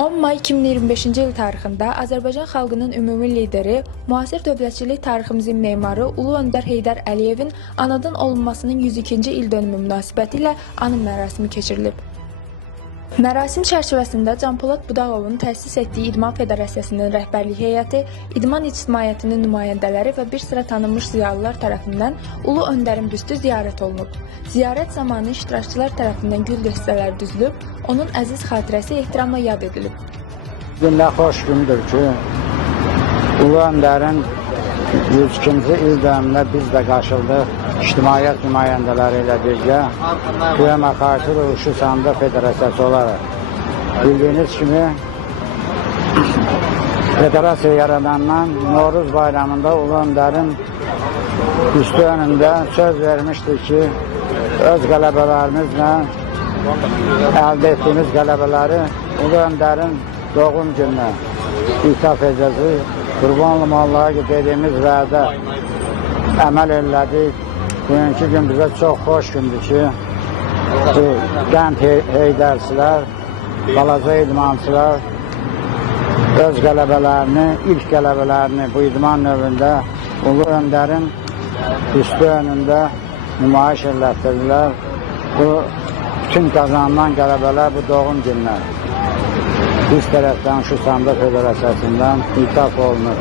10 may 2025-ci il tarixində Azərbaycan xalqının ümumi lideri, müasir dövlətçilik tariximizin memarı Ulu Öndər Heydər Əliyevin anadan olunmasının 102-ci il dönümü münasibəti ilə anım mərasimi keçirilib. Mərasim çərçivəsində Can Polad Budağovun təsis etdiyi İdman Federasiyasının rəhbərlik heyəti, idman ictimaiyyətinin nümayəndələri və bir sıra tanınmış ziyalılar tərəfindən Ulu Öndərin büstü ziyarət olunub. Ziyarət zamanı iştirakçılar tərəfindən gül dəstələri düzülüb, onun əziz xatirəsi ehtiramla yad edilib. Nə xoş gündür ki, Ulu Öndərin 102-ci il dönümünə biz də qaşıldıq. İctimaiyyət nümayəndələri ilə birgə Qiyamə Qarşı Vuruşu Sandıq Federasiyası olaraq. Bildiyiniz kimi, federasiya yaradandan Novruz bayramında Ulu Öndərin üstü önündə söz vermişdir ki, öz qələbələrimizlə əldə etdiyimiz qələbələri Ulu Öndərin doğum gününə ithaf edəcəyik. Qurban olum Allah'a dediyimiz vədə əməl elədik. Bugünkü gün bizə çox xoş gündür ki, gənd heydərsilər, balaca idmançılar öz qələbələrini, ilk qələbələrini bu idman növündə Ulu Öndərin üstü önündə nümayiş elətdirdilər. Bu bütün qazanılan qələbələr bu doğum günlər biz tərəfdən şu Sandıq Federasiyasından ithaf olunur.